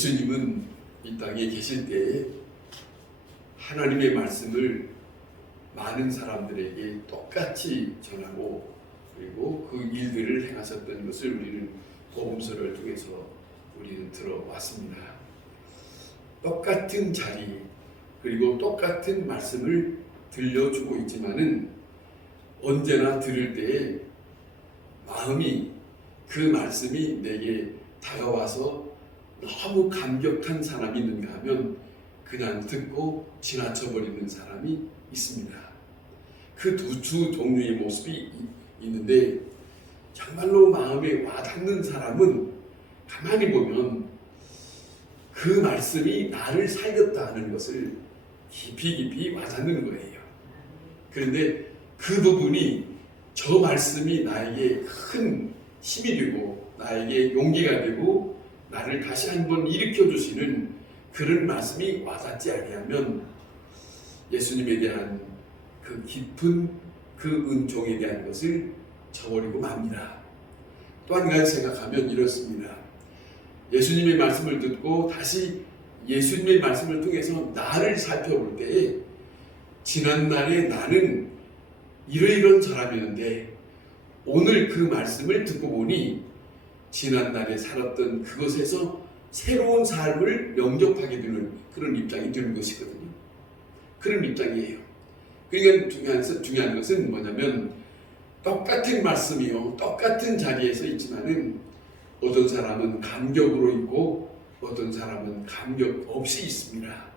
예수님은 이 땅에 계실 때에 하나님의 말씀을 많은 사람들에게 똑같이 전하고 그리고 그 일들을 행하셨던 것을 우리는 복음서를 통해서 우리는 들어왔습니다. 똑같은 자리 그리고 똑같은 말씀을 들려주고 있지만은 언제나 들을 때에 마음이 그 말씀이 내게 다가와서 너무 감격한 사람이 있는가 하면 그냥 듣고 지나쳐 버리는 사람이 있습니다. 그두주 종류의 모습이 이- 있는데 정말로 마음에 와닿는 사람은 가만히 보면 그 말씀이 나를 살렸다 하는 것을 깊이 깊이 와닿는 거예요. 그런데 그 부분이 저 말씀이 나에게 큰 힘이 되고 나에게 용기가 되고 나를 다시 한번 일으켜 주시는 그런 말씀이 와닿지 아니하면 예수님에 대한 그 깊은 그 은총에 대한 것을 저버리고 맙니다. 또 한 가지 생각하면 이렇습니다. 예수님의 말씀을 듣고 다시 예수님의 말씀을 통해서 나를 살펴볼 때에 지난날에 나는 이러이런 사람이었는데 오늘 그 말씀을 듣고 보니 지난날에 살았던 그것에서 새로운 삶을 영접하게 되는 그런 입장이 되는 것이거든요. 그런 입장이에요. 그러니까 중요한, 중요한 것은 뭐냐면 똑같은 말씀이요. 똑같은 자리에서 있지만은 어떤 사람은 감격으로 있고 어떤 사람은 감격 없이 있습니다.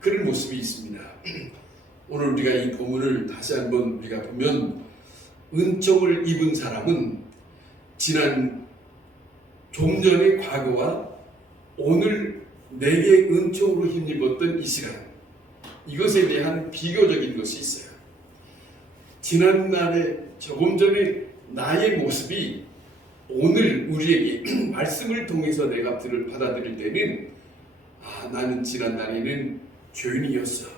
그런 모습이 있습니다. 오늘 우리가 이 본문을 다시 한번 우리가 보면 은총을 입은 사람은 지난 좀 전의 과거와 오늘 내게 은총으로 힘입었던 이 시간 이것에 대한 비교적인 것이 있어요. 지난날에 조금 전에 나의 모습이 오늘 우리에게 말씀을 통해서 내가 들을 받아들일 때는 아 나는 지난날에는 죄인이었어.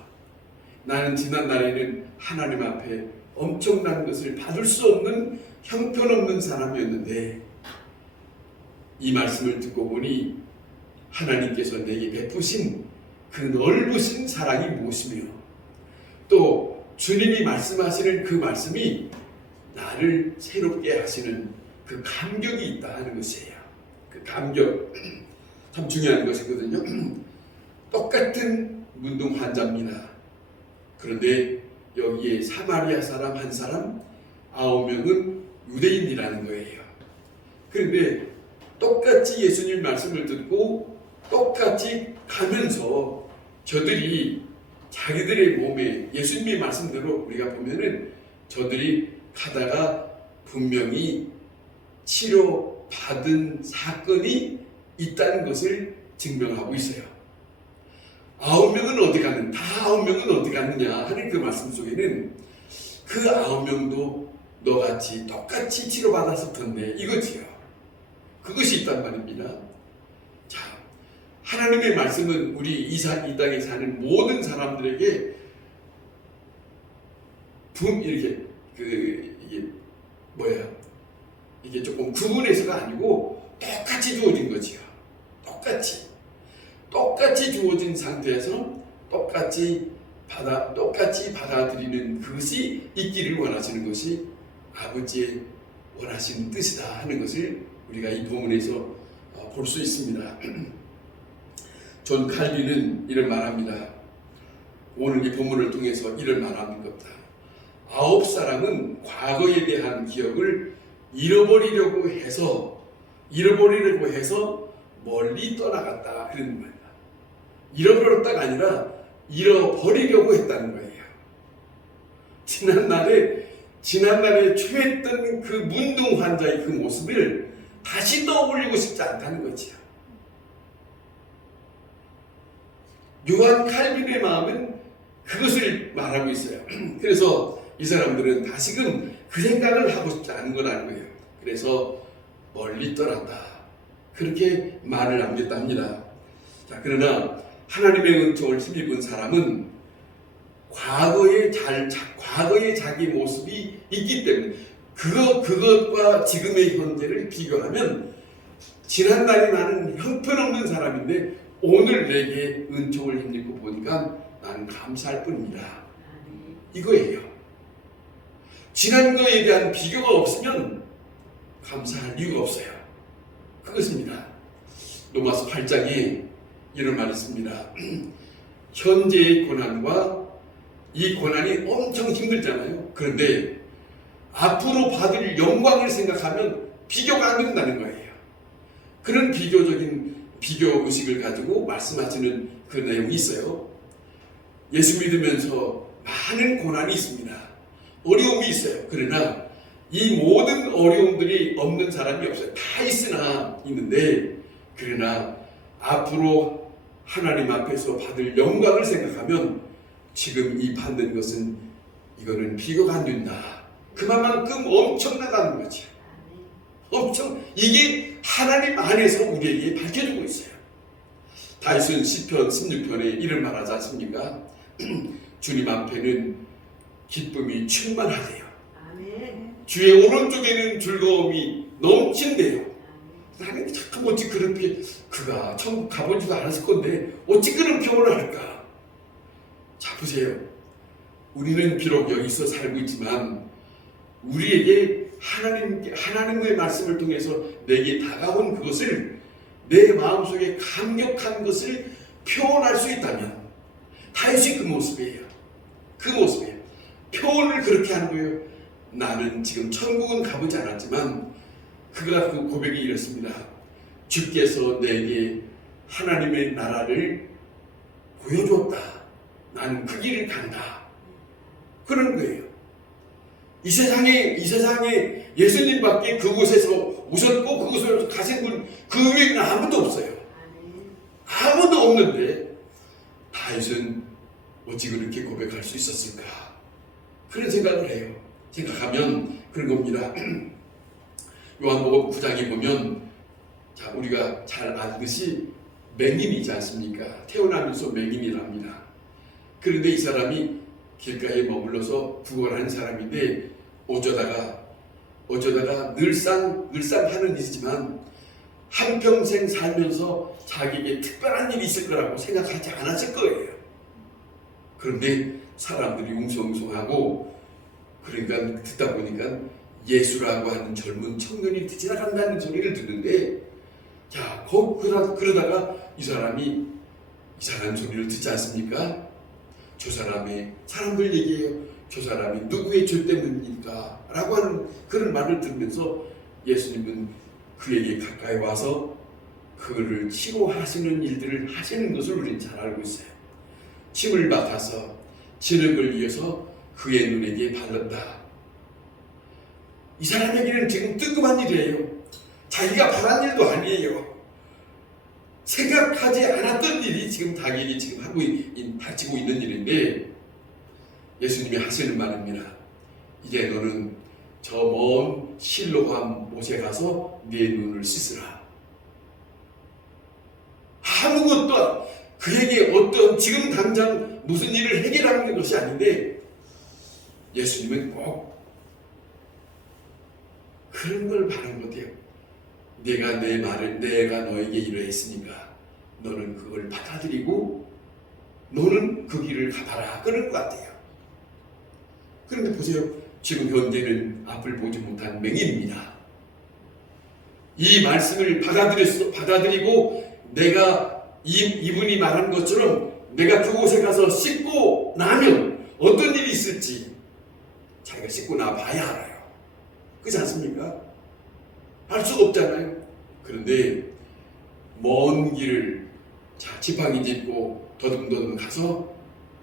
나는 지난날에는 하나님 앞에 엄청난 것을 받을 수 없는 형편없는 사람이었는데 이 말씀을 듣고 보니 하나님께서 내게 베푸신 그 넓으신 사랑이 무엇이며 또 주님이 말씀하시는 그 말씀이 나를 새롭게 하시는 그 감격이 있다 하는 것이에요. 그 감격 참 중요한 것이거든요. 똑같은 문둥 환자입니다. 그런데 여기에 사마리아 사람 한 사람 아홉 명은 유대인이라는 거예요. 그런데 똑같이 예수님 말씀을 듣고 똑같이 가면서 저들이 자기들의 몸에 예수님의 말씀대로 우리가 보면은 저들이 가다가 분명히 치료 받은 사건이 있다는 것을 증명하고 있어요. 아홉 명은 어디 갔는? 다 아홉 명은 어디 갔느냐 하는 그 말씀 속에는 그 아홉 명도 너같이 똑같이 치료받았을 텐데 이거지요. 그것이 있단 말입니다. 자, 하나님의 말씀은 우리 이, 사, 이 땅에 사는 모든 사람들에게 분 이렇게 그 이게 뭐야? 이게 조금 구분해서가 아니고 똑같이 주어진 거지요. 똑같이 똑같이 주어진 상태에서 똑같이 받아 똑같이 받아들이는 그것이 있기를 원하시는 것이 아버지의 원하시는 뜻이다 하는 것을 우리가 이 본문에서 어, 볼수 있습니다. 존 칼빈은 이런 말합니다. 오늘 이 본문을 통해서 이런 말하는 겁니다. 아홉 사람은 과거에 대한 기억을 잃어버리려고 해서 잃어버리려고 해서 멀리 떠나갔다 그런 말입니다. 잃어버렸다가 아니라 잃어버리려고 했다는 거예요. 지난날에 지난날에 취했던 그 문둥 환자의 그 모습을 다시 떠올리고 싶지 않다는 거지요. 요한 칼빈의 마음은 그것을 말하고 있어요. 그래서 이 사람들은 다시금 그 생각을 하고 싶지 않은 거라는 거예요. 그래서 멀리 떠났다. 그렇게 말을 남겼다 합니다. 자, 그러나 하나님의 은총을 힘입은 사람은 과거의 잘, 자, 과거의 자기 모습이 있기 때문에 그것, 그것과 지금의 현재를 비교하면 지난날에 나는 형편없는 사람인데 오늘 내게 은총을 힘입고 보니까 나는 감사할 뿐입니다. 이거예요. 지난 거에 대한 비교가 없으면 감사할 이유가 없어요. 그것입니다. 로마서 8장에 이런 말이 있습니다. 현재의 고난과 이 고난이 엄청 힘들잖아요. 그런데 앞으로 받을 영광을 생각하면 비교가 안 된다는 거예요. 그런 비교적인 비교 의식을 가지고 말씀하시는 그 내용이 있어요. 예수 믿으면서 많은 고난이 있습니다. 어려움이 있어요. 그러나 이 모든 어려움들이 없는 사람이 없어요. 다 있으나 있는데 그러나 앞으로 하나님 앞에서 받을 영광을 생각하면 지금 이 받는 것은 이거는 비교가 안 된다. 그만큼 엄청나다는 거죠. 엄청 이게 하나님 안에서 우리에게 밝혀주고 있어요. 다윗은 시편 16편에 이런 말하지 않습니까? 주님 앞에는 기쁨이 충만하대요. 주의 오른쪽에는 즐거움이 넘친대요. 나는 참 어찌 그렇게 그가 천국 가보지도 않았을 건데 어찌 그런 표현을 할까? 자 보세요. 우리는 비록 여기서 살고 있지만 우리에게 하나님 하나님의 말씀을 통해서 내게 다가온 그것을 내 마음속에 감격한 것을 표현할 수 있다면 다윗이 그 모습이에요. 그 모습이에요. 표현을 그렇게 하는 거예요. 나는 지금 천국은 가보지 않았지만 그가 그 고백이 이렇습니다. 주께서 내게 하나님의 나라를 보여줬다. 나는 그 길을 간다. 그런 거예요. 이 세상에 이 세상에 예수님밖에 그곳에서 오셨고 그곳을 가신 분그 위에는 아무도 없어요. 아무도 없는데 다윗은 어찌 그렇게 고백할 수 있었을까? 그런 생각을 해요. 생각하면 그런 겁니다. 요한복음 9장에 보면 자 우리가 잘 알듯이 맹인이지 않습니까? 태어나면서 맹인이랍니다. 그런데 이 사람이 길가에 머물러서 구걸하는 사람인데 어쩌다가 어쩌다가 늘상 늘상 하는 일이지만 한 평생 살면서 자기에게 특별한 일이 있을 거라고 생각하지 않았을 거예요. 그런데 사람들이 웅성웅성하고 그러니까 듣다 보니까 예수라고 하는 젊은 청년이 지나간다는 소리를 듣는데 자, 거, 그러, 그러다가 이 사람이 이상한 소리를 듣지 않습니까? 저 사람의 사람들 얘기해요. 저 사람이 누구의 죄 때문입니까? 라고 하는 그런 말을 들으면서 예수님은 그에게 가까이 와서 그를 치료하시는 일들을 하시는 것을 우리는 잘 알고 있어요. 침을 맡아서 진흙을 위해서 그의 눈에게 발랐다. 이 사람에게는 지금 뜨끔한 일이에요. 자기가 바란 일도 아니에요. 생각하지 않았던 일이 지금 당연히 지금 하고 있, 닥치고 있는 일인데 예수님이 하시는 말입니다. 이제 너는 저 먼 실로암 못에 가서 네 눈을 씻으라. 아무것도 그에게 어떤 지금 당장 무슨 일을 해결하는 것이 아닌데 예수님은 꼭 그런 걸 바라는 것 같아요. 내가 내 말을 내가 너에게 이러했으니까 너는 그걸 받아들이고 너는 그 길을 가봐라 그런 것 같아요. 그런데 보세요. 지금 현재는 앞을 보지 못한 맹인입니다. 이 말씀을 받아들였어, 받아들이고 내가 이, 이분이 말한 것처럼 내가 그곳에 가서 씻고 나면 어떤 일이 있을지 자기가 씻고 나 봐야 알아요. 그렇지 않습니까? 알 수가 없잖아요. 그런데 먼 길을 자, 지팡이 짚고 더듬더듬 가서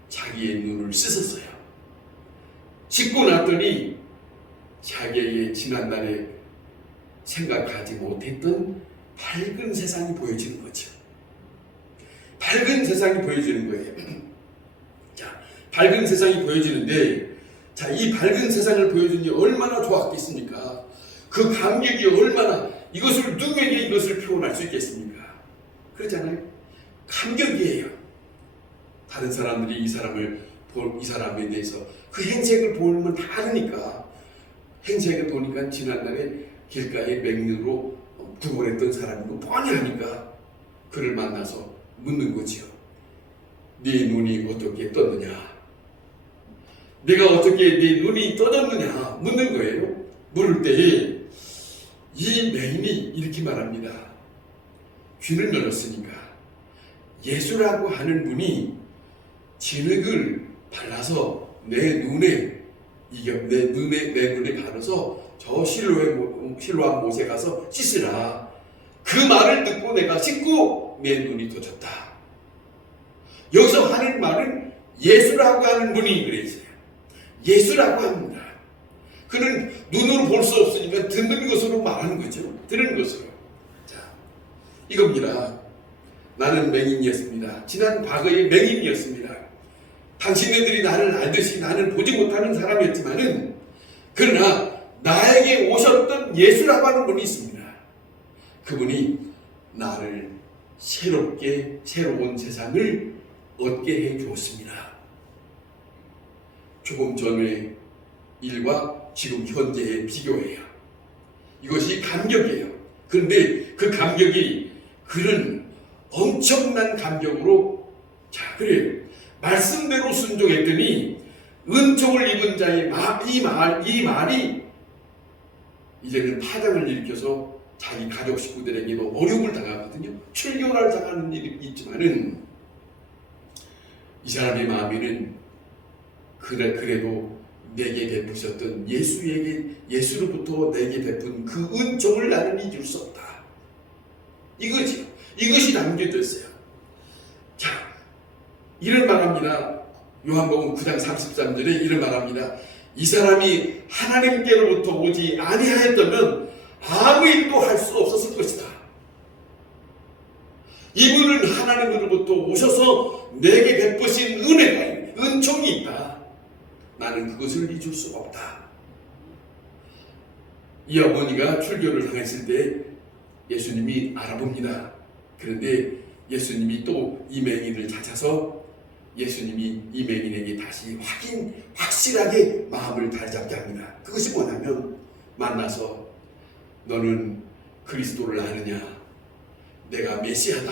자기의 눈을 씻었어요. 씻고 났더니 자기에게 지난날에 생각하지 못했던 밝은 세상이 보여지는 거죠. 밝은 세상이 보여지는 거예요. 자, 밝은 세상이 보여지는데, 자, 이 밝은 세상을 보여준 게 얼마나 좋았겠습니까? 그 감격이 얼마나 이것을 누구에게 이것을 표현할 수 있겠습니까? 그렇잖아요. 감격이에요. 다른 사람들이 이 사람을 볼, 이 사람에 대해서 그 행색을 보면 다 아니까 행색을 보니까 지난날에 길가에 맹류로 구걸했던 사람이고 뻔히 하니까 그를 만나서 묻는 거지요. 네 눈이 어떻게 떴느냐? 내가 어떻게 네 눈이 떠졌느냐? 묻는 거예요. 물을 때에 이 맹인이 이렇게 말합니다. 귀를 열었으니까 예수라고 하는 분이 진흙을 발라서 내 눈에 이겨 내 눈에 내 눈에 바르서 저 실로의 모- 실로한 못에 가서 씻으라. 그 말을 듣고 내가 씻고 내 눈이 떠졌다. 여기서 하는 말은 예수라고 하는 분이 그랬어요. 예수라고 합니다. 그는 눈으로 볼 수 없으니까 듣는 것으로 말하는 거죠. 들은 것으로. 자, 이겁니다. 나는 맹인이었습니다. 지난 과거의 맹인이었습니다. 당신네들이 나를 알듯이 나는 보지 못하는 사람이었지만은 그러나 나에게 오셨던 예수라고 하는 분이 있습니다. 그분이 나를 새롭게 새로운 세상을 얻게 해 주었습니다. 조금 전의 일과 지금 현재의 비교해요. 이것이 감격이에요. 그런데 그 감격이 그는 엄청난 감격으로 자 그래요. 말씀대로 순종했더니 은총을 입은 자의 마, 이 말, 이 말이 이제는 파장을 일으켜서 자기 가족 식구들에게도 어려움을 당하거든요. 출교를 당하는 일이 있지만은 이 사람의 마음에는 그래 그래도 내게 베푸셨던 예수에게 예수로부터 내게 베푼 그 은총을 나는 잊을 수 없다. 이거지. 이것이 남겨져 있어요. 자, 이런 말합니다. 요한복음 9장 33절에 이런 말합니다. 이 사람이 하나님께로부터 오지 아니하였다면 아무 일도 할 수 없었을 것이다. 이분은 하나님으로부터 오셔서 내게 베푸신 은혜가 있- 은총이 있다. 나는 그것을 잊을 수 없다. 이 어머니가 출교를 당했을 때 예수님이 알아봅니다. 그런데 예수님이 또 이 맹인을 찾아서 예수님이 이 맹인에게 다시 확인, 확실하게 마음을 다잡게 합니다. 그것이 뭐냐면 만나서 너는 그리스도를 아느냐? 내가 메시아다.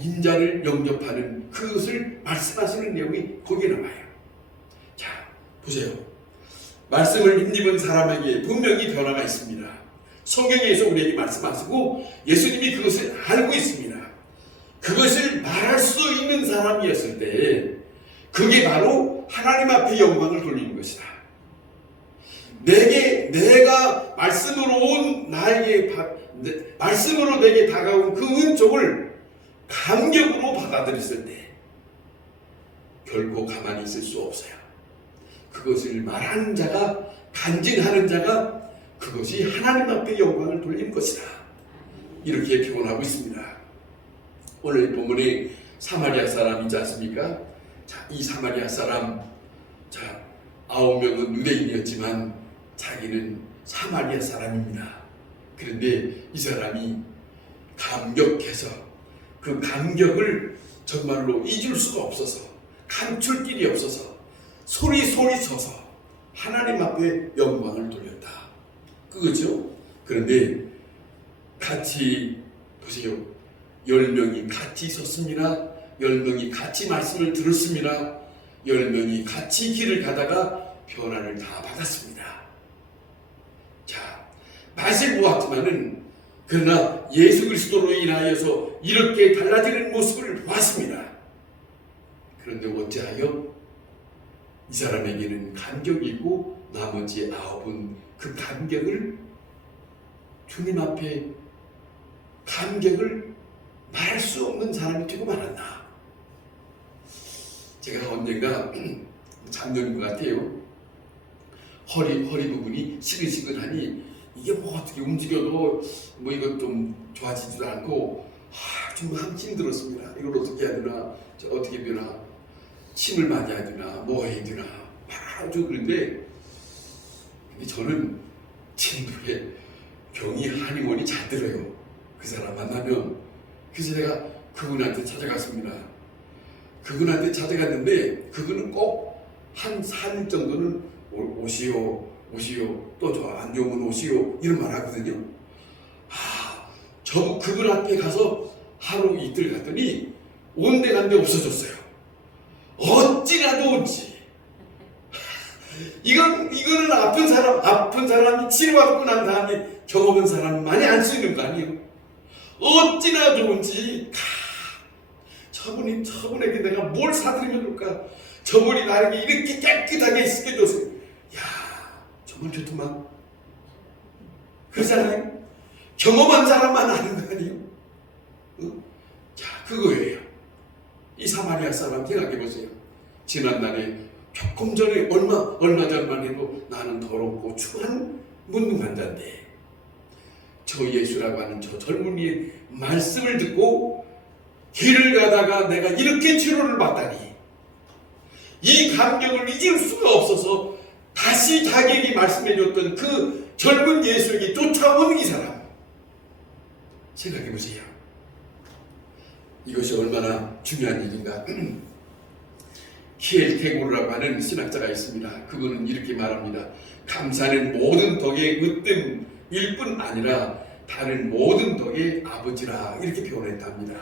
인자를 영접하는 그것을 말씀하시는 내용이 거기에 나와요. 자, 보세요. 말씀을 힘입은 사람에게 분명히 변화가 있습니다. 성경에서 우리에게 말씀하시고 예수님이 그것을 알고 있습니다. 그것을 말할 수 있는 사람이었을 때 그게 바로 하나님 앞에 영광을 돌리는 것이다. 내게 내가 말씀으로 온 나에게 말씀으로 내게 다가온 그 은총을 감격으로 받아들였을 때 결코 가만히 있을 수 없어요. 그것을 말하는 자가 간증하는 자가 그것이 하나님 앞에 영광을 돌리는 것이다. 이렇게 표현하고 있습니다. 오늘 본문에 사마리아 사람이지 않습니까? 자, 이 사마리아 사람, 자, 아홉 명은 유대인이었지만 자기는 사마리아 사람입니다. 그런데 이 사람이 감격해서 그 감격을 정말로 잊을 수가 없어서 감출 길이 없어서 소리 소리 쳐서 하나님 앞에 영광을 돌렸다. 그거죠. 그런데 같이 보세요. 열 명이 같이 섰습니다. 열 명이 같이 말씀을 들었습니다. 열 명이 같이 길을 가다가 변화를 다 받았습니다. 자, 맛을 보았지만은 그러나 예수 그리스도로 인하여서 이렇게 달라지는 모습을 보았습니다. 그런데 어찌하여 이 사람에게는 감격이 있고 나머지 아홉은 그 감격을 주님 앞에 감격을 말할 수 없는 사람이 되고 말았나. 제가 언젠가 작년인 것 같아요. 허리 허리 부분이 시근시근하니 이게 뭐 어떻게 움직여도 뭐 이것 좀 좋아지지도 않고 아, 좀참 힘들었습니다. 이걸 어떻게 해야 되나, 저 어떻게 되나, 침을 되나, 뭐 해야 되나, 아주 그런데 근데 저는 친구에 경이 한의원이 잘 들어요. 그 사람 만나면 그래서 내가 그분한테 찾아갔습니다. 그분한테 찾아갔는데 그분은 꼭 한 4일 정도는 오- 오시오 오시오 또 저 안 좋으면 오시오 이런 말 하거든요. 저 그분 앞에 가서 하루 이틀 갔더니 온데간데 없어졌어요. 어찌나 좋은지. 이건 이거는 아픈 사람 아픈 사람이 치료받고 난 다음에 경험한 사람만이 알 수 있는 거 아니에요. 어찌나 좋은지 가. 저분이 저분에게 내가 뭘 사드리면 좋을까? 저분이 나에게 이렇게 깨끗하게 씻겨줬어요. 야 정말 좋더만. 그렇잖아요. 경험한 사람만 아는 거 아니에요. 응? 자 그거예요. 이 사마리아 사람 생각해 보세요. 지난날에 조금 전에 얼마 얼마 전만 해도 나는 더럽고 추한 문둥환자인데 저 예수라고 하는 저 젊은이의 말씀을 듣고 길을 가다가 내가 이렇게 치료를 받다니 이 감격을 잊을 수가 없어서 다시 자기에게 말씀해줬던 그 젊은 예수에게 쫓아오는 이 사람 생각해 보세요. 이것이 얼마나 중요한 일인가. 키엘 테고르라고 하는 신학자가 있습니다. 그분은 이렇게 말합니다. 감사는 모든 덕의 으뜸 일 뿐 아니라 다른 모든 덕의 아버지라 이렇게 표현했답니다.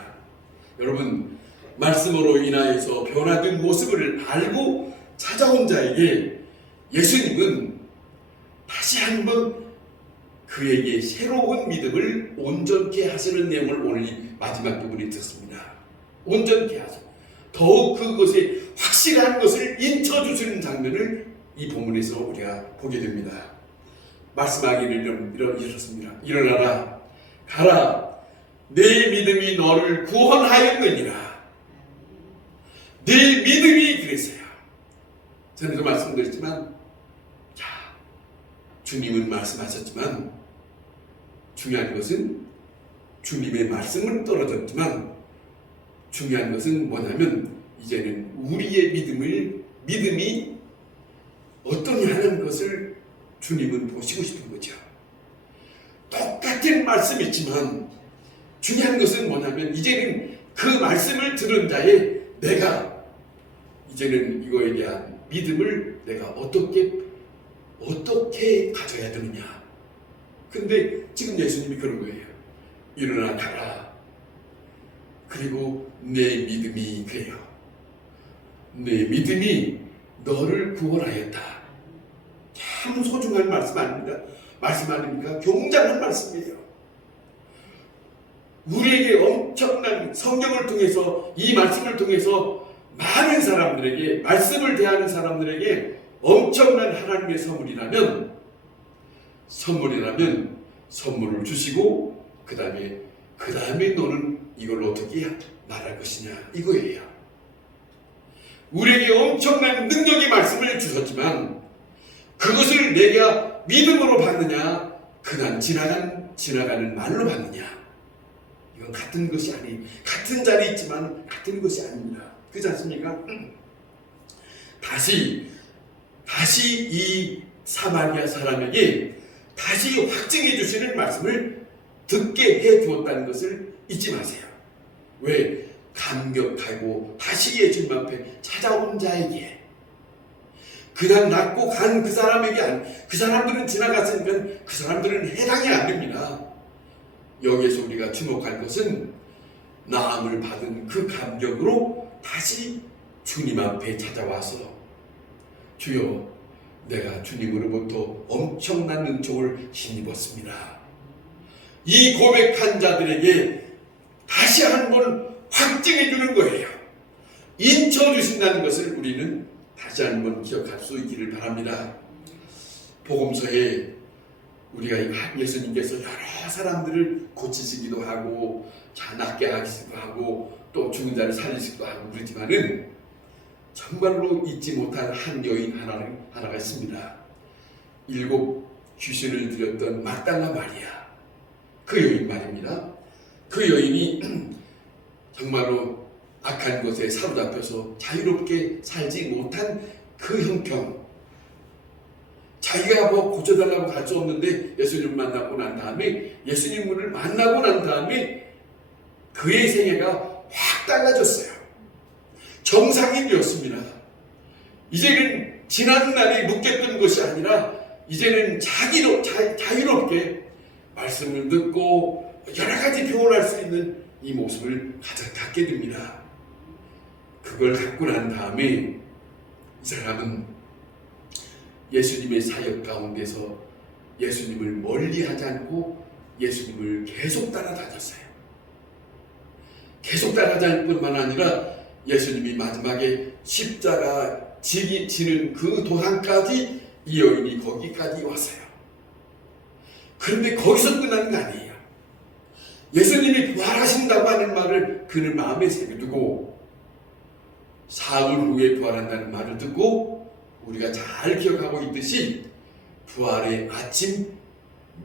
여러분 말씀으로 인하여서 변화된 모습을 알고 찾아온 자에게 예수님은 다시 한번 그에게 새로운 믿음을 온전케 하시는 내용을 오늘 이 마지막 부분에 듣습니다. 온전케 하소. 더욱 그것에 확실한 것을 인쳐주시는 장면을 이 본문에서 우리가 보게 됩니다. 말씀하기를 이렇습니다. 일어나라, 가라. 내 믿음이 너를 구원하였느니라. 내 믿음이 그랬어요. 전에도 말씀드렸지만, 자, 주님은 말씀하셨지만, 중요한 것은 주님의 말씀은 떨어졌지만, 중요한 것은 뭐냐면, 이제는 우리의 믿음을, 믿음이 어떠냐 하는 것을 주님은 보시고 싶은 거죠. 똑같은 말씀이지만, 중요한 것은 뭐냐면, 이제는 그 말씀을 들은 자의 내가 이제는 이거에 대한 믿음을 내가 어떻게 어떻게 가져야 되느냐. 근데 지금 예수님이 그런 거예요. 일어나 가라. 그리고 내 믿음이 그래요. 내 믿음이 너를 구원하였다. 참 소중한 말씀 아닙니다. 말씀 아닙니까? 굉장한 말씀이에요. 우리에게 엄청난 성경을 통해서 이 말씀을 통해서 많은 사람들에게 말씀을 대하는 사람들에게 엄청난 하나님의 선물이라면 선물이라면 선물을 주시고 그 다음에 그 다음에 너는 이걸 어떻게 말할 것이냐 이거예요. 우리에게 엄청난 능력의 말씀을 주셨지만 그것을 내가 믿음으로 받느냐 그냥 지나간 지나가는 말로 받느냐 이건 같은 것이 아니 같은 자리에 있지만 같은 것이 아닙니다. 그렇지 않습니까? 다시 다시 이 사마리아 사람에게 다시 확증해 주시는 말씀을 듣게 해 주었다는 것을 잊지 마세요. 왜? 감격하고 다시 예수님 앞에 찾아온 자에게 그냥 낫고 간 그 사람에게 안, 그 사람들은 지나갔으니까 그 사람들은 해당이 안 됩니다. 여기에서 우리가 주목할 것은 나음을 받은 그 감격으로 다시 주님 앞에 찾아와서 주여 내가 주님으로부터 엄청난 은총을 힘입었습니다. 이 고백한 자들에게 다시 한 번 확증해 주는 거예요. 인쳐 주신다는 것을 우리는 다시 한 번 기억할 수 있기를 바랍니다. 복음서에 우리가 예수님께서 여러 사람들을 고치시기도 하고 자 낫게 하시기도 하고 또 죽은 자를 살리시기도 하고 그러지만은 정말로 잊지 못할 한 여인 하나, 하나가 있습니다. 일곱 귀신을 들였던 막달라 마리아 그 여인 말입니다. 그 여인이 정말로 악한 것에 사로잡혀서 자유롭게 살지 못한 그 형편 자기가 뭐 고쳐달라고 갈 수 없는데 예수님 만나고 난 다음에 예수님을 만나고 난 다음에 그의 생애가 확 달라졌어요. 정상이 되었습니다. 이제는 지난날에 묶였던 것이 아니라 이제는 자기로, 자, 자유롭게 말씀을 듣고 여러 가지 표현할 수 있는 이 모습을 가져 갖게 됩니다. 그걸 갖고 난 다음에 이 사람은 예수님의 사역 가운데서 예수님을 멀리 하지 않고 예수님을 계속 따라다녔어요. 계속 따라다닐 뿐만 아니라 예수님이 마지막에 십자가 지기 지는 그 도상까지 이 여인이 거기까지 왔어요. 그런데 거기서 끝나는 게 아니에요. 예수님이 부활하신다고 하는 말을 그는 마음에 새겨두고 사흘 후에 부활한다는 말을 듣고 우리가 잘 기억하고 있듯이 부활의 아침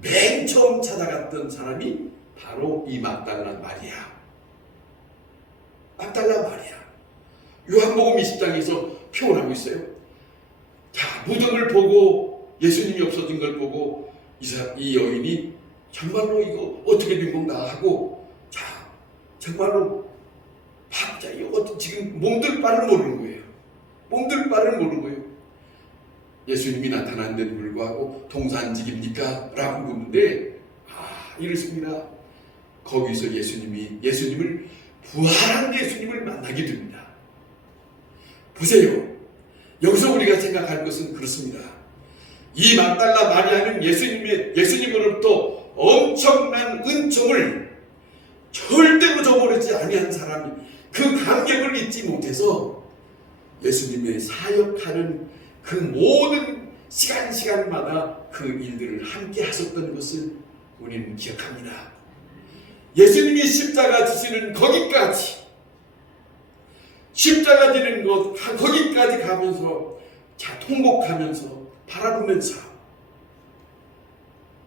맨 처음 찾아갔던 사람이 바로 이 막달라 마리아. 막달라 마리아. 요한복음 20장에서 표현하고 있어요. 자, 무덤을 보고 예수님이 없어진 걸 보고 이, 사, 이 여인이 정말로 이거 어떻게 된 건가 하고 자, 정말로 박자 이거 지금 몸둘 바를 모르는 거예요. 몸둘 바를 모르는 거예요. 예수님이 나타났는데 불구하고 동산직입니까? 라고 묻는데 아 이렇습니다. 거기서 예수님이 예수님을 부활한 예수님을 만나게 됩니다. 보세요. 여기서 우리가 생각할 것은 그렇습니다. 이 막달라 마리아는 예수님의 예수님으로부터 엄청난 은총을 절대로 저버리지 아니한 사람이 그 감격을 잊지 못해서 예수님의 사역하는 그 모든 시간 시간마다 그 일들을 함께 하셨던 것을 우리는 기억합니다. 예수님이 십자가 지시는 거기까지 십자가 지는 것 거기까지 가면서 자 통곡하면서 바라보면서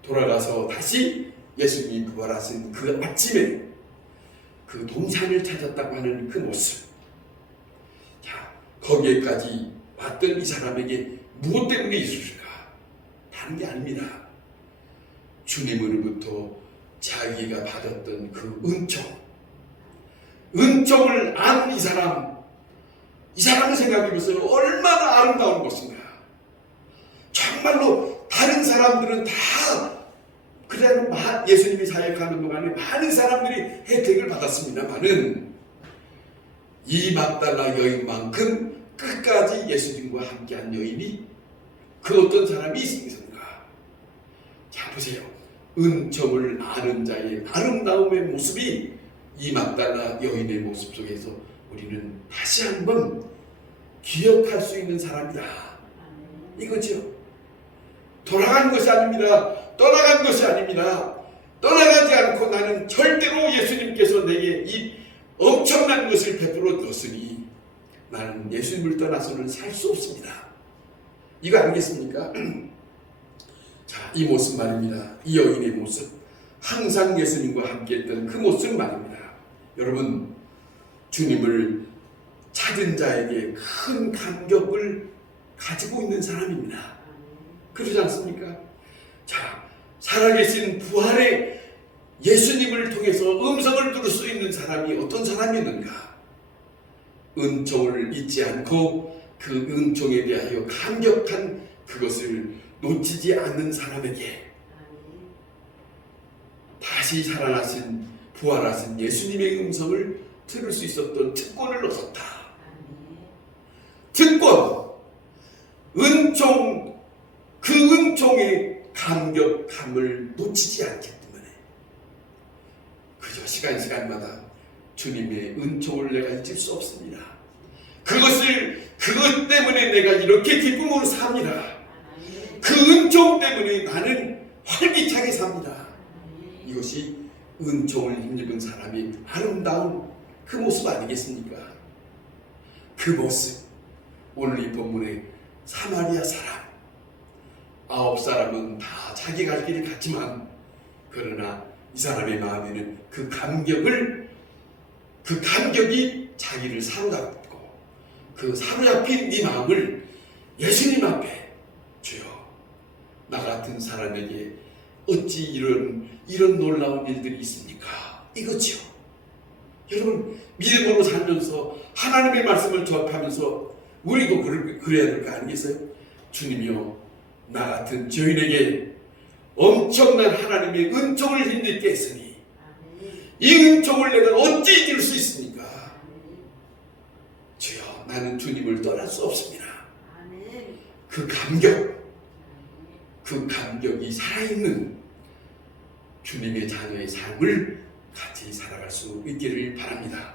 돌아가서 다시 예수님이 부활하신 그 아침에 그 동산을 찾았다고 하는 그 모습 자 거기에까지 왔던 이 사람에게 무엇 때문에 있었을까? 다른 게 아닙니다. 주님으로부터 자기가 받았던 그 은총, 은총을 아는 이 사람, 이 사람을 생각해보세요. 얼마나 아름다운 것인가. 정말로 다른 사람들은 다 그대로 예수님이 사역하는 동안에 많은 사람들이 혜택을 받았습니다만은 이 막달라 여인만큼 끝까지 예수님과 함께한 여인이 그 어떤 사람이 있습니까? 자 보세요. 은총을 아는 자의 아름다움의 모습이 이 막달라 여인의 모습 속에서 우리는 다시 한번 기억할 수 있는 사람이다. 이거죠. 돌아간 것이 아닙니다. 떠나간 것이 아닙니다. 떠나가지 않고 나는 절대로 예수님께서 내게 이 엄청난 것을 베풀어 줬으니 나는 예수님을 떠나서는 살 수 없습니다. 이거 알겠습니까? 자, 이 모습 말입니다. 이 여인의 모습. 항상 예수님과 함께 했던 그 모습 말입니다. 여러분, 주님을 찾은 자에게 큰 감격을 가지고 있는 사람입니다. 그러지 않습니까? 자, 살아계신 부활의 예수님을 통해서 음성을 들을 수 있는 사람이 어떤 사람이었는가? 은총을 잊지 않고 그 은총에 대하여 감격한 그것을 놓치지 않는 사람에게 다시 살아나신 부활하신 예수님의 음성을 들을 수 있었던 특권을 얻었다. 특권, 은총, 그 은총의 감격함을 놓치지 않기 때문에 그저 시간 시간마다 주님의 은총을 내가 잊을 수 없습니다. 그것을 그것 때문에 내가 이렇게 기쁨으로 삽니다. 그 은총 때문에 나는 활기차게 삽니다. 이것이 은총을 힘입은 사람이 아름다운 그 모습 아니겠습니까? 그 모습 오늘 이 본문의 사마리아 사람 아홉 사람은 다 자기 갈 길이 갔지만 그러나 이 사람의 마음에는 그 감격을 그 감격이 자기를 사로잡고 그 사로잡힌 이 마음을 예수님 앞에 주여 나 같은 사람에게 어찌 이런 이런 놀라운 일들이 있습니까? 이거죠. 여러분 믿음으로 살면서 하나님의 말씀을 접하면서 우리도 그래야 될 거 아니겠어요? 주님이여 나 같은 죄인에게 엄청난 하나님의 은총을 힘들게 했으니 이 은총을 내가 어찌 잊을 수 있습니까? 주여 나는 주님을 떠날 수 없습니다. 그 감격, 그 감격이 살아있는 주님의 자녀의 삶을 같이 살아갈 수 있기를 바랍니다.